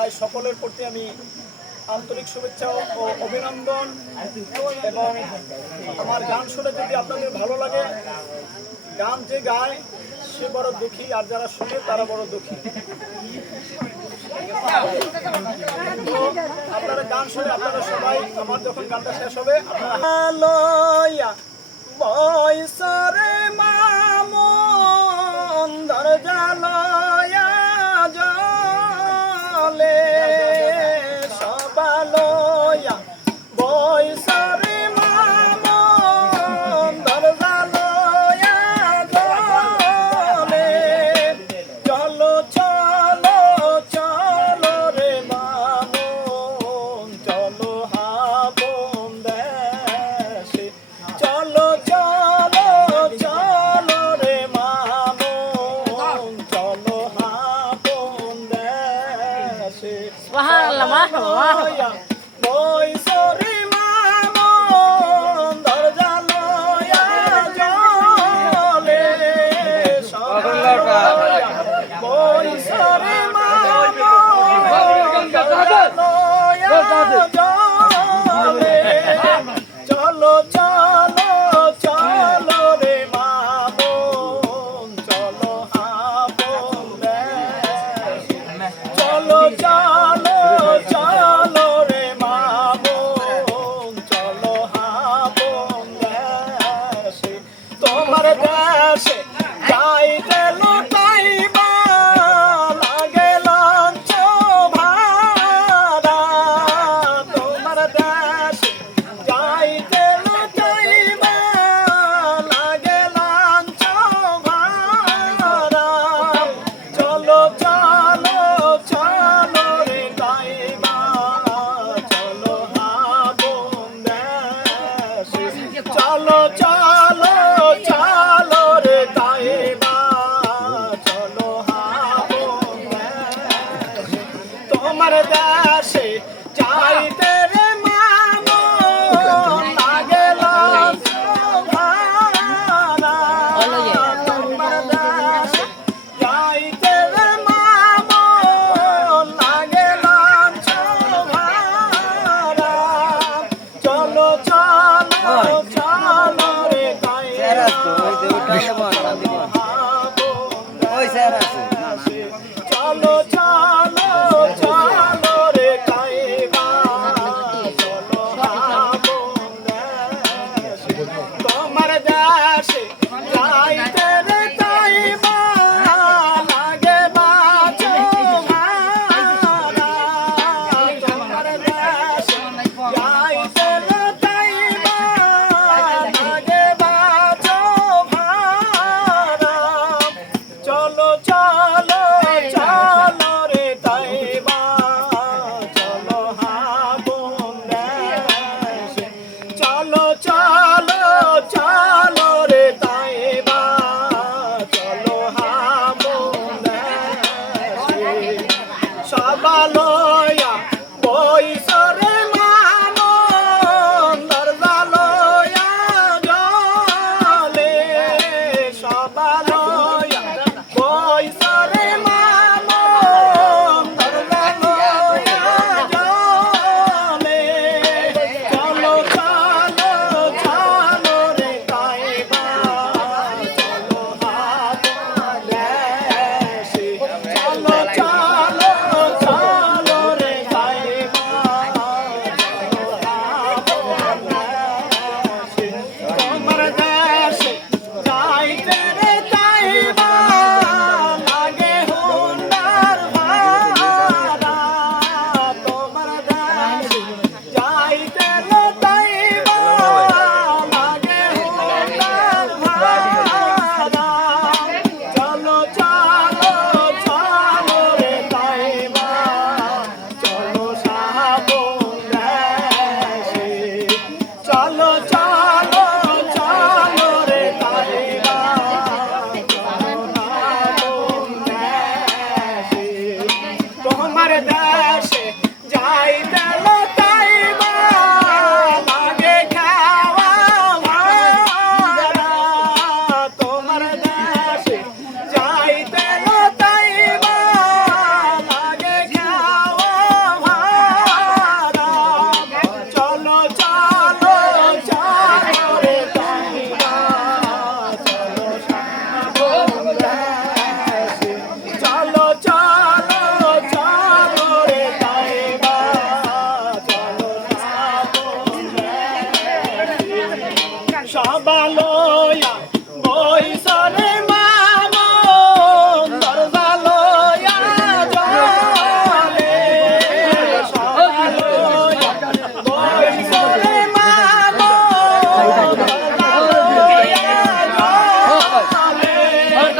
তাই সকলের প্রতি আমি আন্তরিক শুভেচ্ছা ও অভিনন্দন। এবং আমার গান শুনে যদি আপনাদের ভালো লাগে, গান যে গায় সে বড় দুঃখী, আর যারা শুনে তারা বড় দুঃখী। তো আপনারা গান শুনে আপনারা সবাই, আমার যখন গানটা শেষ হবে আপনারা বয়সরে মামন দরজা লয়া জলে সবালয়া বয়সরে মামন দরজা লয়া জলে চলো চলো চলো রে মামন চলো হাবন দেশে চলো চলো চলো রে মামন চলো হাবন দেশে সুবহানাল্লাহ মাশাআল্লাহ বয়সরে মামন দরজা লয়া জলে বয়সরে মামন দরজা লয়া জলে চলো চলো চলো রে মামন চলো হাবন দেশে চলো চলো চলো রে মামন চলো হাবন দেশে তোমার দেশে যাইতে লুটাইবা লাগে লঞ্চ ভাড়া তোমার দেশে যাইতে লুটাইবা লাগে লঞ্চ ভাড়া চলো চলো চলো রে যাইবা চলো হাবন দেশে চলো চলো চলো রে যাইবা চলো হাবন দেশে তোমার দেশে যাইতে রে মামন লাগে লঞ্চ ভাড়া তোমার দেশে যাইতে রে মামন লাগে লঞ্চ ভাড়া চলো চলো চলো রে চলো চলো চলো রে কাইবা চলো হাবন দেশে তোমার দেশে যাইতে রে তাইবা লাগে বাঁচো ভাড়া তোমার দেশে যাইতে রে তাইবা লাগে বাঁচো ভাড়া চলো চলো চলো রে তাইবা চলো হাবন দেশে চলো চলো চলো রে তাইবা চলো হাবন দেশে সবালয়া বয়সরে মামন দরজা লয়া জলে সবালয়া বয়সরে মামন দরজা লয়া জলে চলো চলো চলো রে তাইবা চলো হাবন দেশে চলো চলো চলো রে তাইবা চলো হাবন দেশে তোমার দেশে যাইতে রে তাইবা লাগে হুন্ডার ভাড়া তোমার দেশে যাইতে রে তাইবা লাগে হুন্ডার ভাড়া চলো চলো চলো রে তাইবা চলো হাবন দেশে চলো চলো চলো রে তাইবা চলো হাবন দেশে তোমার দেশে যাইতে লুটাইবা লাগে খাওয়া ভাড়া তোমার দেশে যাইতে লুটাইবা লাগে খাওয়া সব ভালো